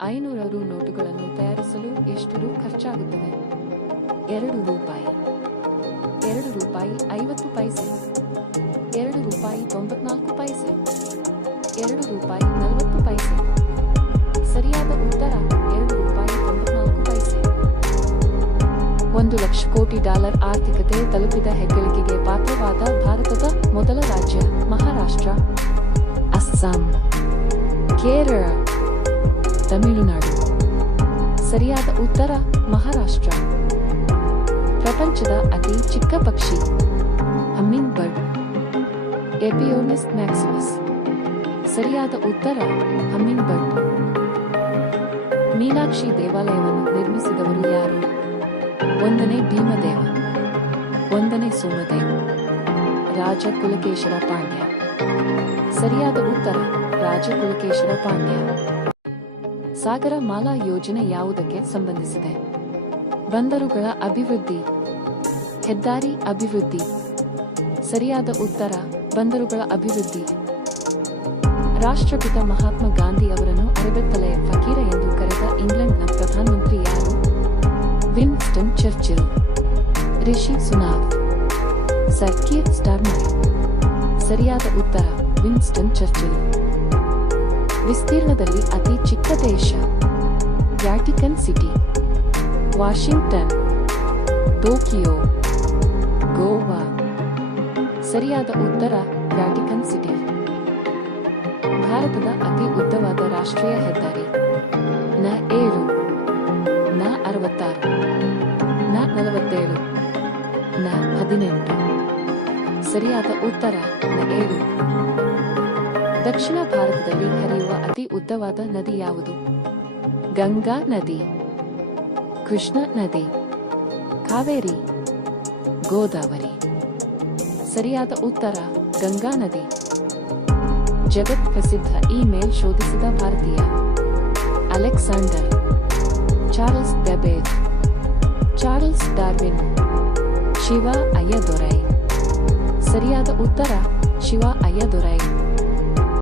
500 ರು ನೋಟುಗಳನ್ನು ತಯಾರಿಸಲು ಎಷ್ಟು ರು ಖರ್ಚಾಗುತ್ತದೆ? 2 ರೂಪಾಯಿ, 2 ರೂಪಾಯಿ 50 ಪೈಸೆ, 2 ರೂಪಾಯಿ 94 ಪೈಸೆ, 2 ರೂಪಾಯಿ 40 ಪೈಸೆ. ಸರಿಯಾದ ಉತ್ತರ 2 ರೂಪಾಯಿ 94 ಪೈಸೆ. 1 ಲಕ್ಷ ಕೋಟಿ ಡಾಲರ್ ಆರ್ಥಿಕತೆ ತಲುಪಿದ ಹೆಗ್ಗಳಿಕೆಗೆ ಪಾತ್ರವಾದ ಭಾರತದ ಮೊದಲ ರಾಜ್ಯ ಮಹಾರಾಷ್ಟ್ರ, ಅಸ್ಸಾಂ, ಕೇರಳ, ತಮಿಳುನಾಡು. ಸರಿಯಾದ ಉತ್ತರ ಮಹಾರಾಷ್ಟ್ರ. ಪ್ರಪಂಚದ ಅತಿ ಚಿಕ್ಕ ಪಕ್ಷಿ ಹಮ್ಮಿಂಗ್ ಬರ್ಡ್, ಎಪಿಯೋನಿಸ್ ಮ್ಯಾಕ್ಸಿಮಸ್. ಸರಿಯಾದ ಉತ್ತರ ಹಮ್ಮಿಂಗ್ ಬರ್ಡ್. ಮೀನಾಕ್ಷಿ ದೇವಾಲಯವನ್ನು ನಿರ್ಮಿಸಿದವರು ಯಾರು? 1ನೇ ಭೀಮದೇವ, 1ನೇ ಸೋಮದೇವ್, ರಾಜ ಕುಲಕೇಶರ ಪಾಂಡ್ಯ. ಸರಿಯಾದ ಉತ್ತರ ರಾಜ ಕುಲಕೇಶರ ಪಾಂಡ್ಯ. ಸಾಗರ ಮಾಲಾ ಯೋಜನೆ ಯಾವುದಕ್ಕೆ ಸಂಬಂಧಿಸಿದೆ? ಬಂದರುಗಳ ಅಭಿವೃದ್ಧಿ, ಹೆದ್ದಾರಿ ಅಭಿವೃದ್ಧಿ. ಸರಿಯಾದ ಉತ್ತರ ಬಂದರುಗಳ ಅಭಿವೃದ್ಧಿ. ರಾಷ್ಟ್ರಪಿತ ಮಹಾತ್ಮ ಗಾಂಧಿ ಅವರನ್ನು ಅರೆಬೆತ್ತಲೆಯ ಫಕೀರ ಎಂದು ಕರೆದ ಇಂಗ್ಲೆಂಡ್ನ ಪ್ರಧಾನಮಂತ್ರಿ ಯಾರು? Winston Churchill, Rishi Sunak, sir Keir Starmer. ಸರಿಯಾದ ಉತ್ತರ ವಿನ್ಸ್ಟನ್ ಚರ್ಚಿಲ್. ವಿಸ್ತೀರ್ಣದಲ್ಲಿ ಅತಿ ಚಿಕ್ಕ ದೇಶ Vatican city, Washington, Tokyo, Goa. ಸರಿಯಾದ ಉತ್ತರ ವ್ಯಾಟಿಕನ್ ಸಿಟಿ. ಭಾರತದ ಅತಿ ಉದ್ದವಾದ ರಾಷ್ಟ್ರೀಯ ಹೆದ್ದಾರಿ ನ 7, ನ 66, ನ 47, ನ 18. ಸರಿಯಾದ ಉತ್ತರ ನ 7. ದಕ್ಷಿಣ ಭಾರತದಲ್ಲಿ ಹರಿಯುವ ಅತಿ ಉದ್ದವಾದ ನದಿ ಯಾವುದು? ಗಂಗಾ ನದಿ, ಕೃಷ್ಣ ನದಿ, ಕಾವೇರಿ, ಗೋದಾವರಿ. ಸರಿಯಾದ ಉತ್ತರ ಗಂಗಾ ನದಿ. ಜಗತ್ ಪ್ರಸಿದ್ಧ ಇಮೇಲ್ ಶೋಧಿಸಿದ ಭಾರತೀಯ? Alexander, Charles Babbage, Charles Darwin, Shiva Ayyadurai. ಸರಿಯಾದ ಉತ್ತರ ಶಿವ ಅಯ್ಯದೊರೈ.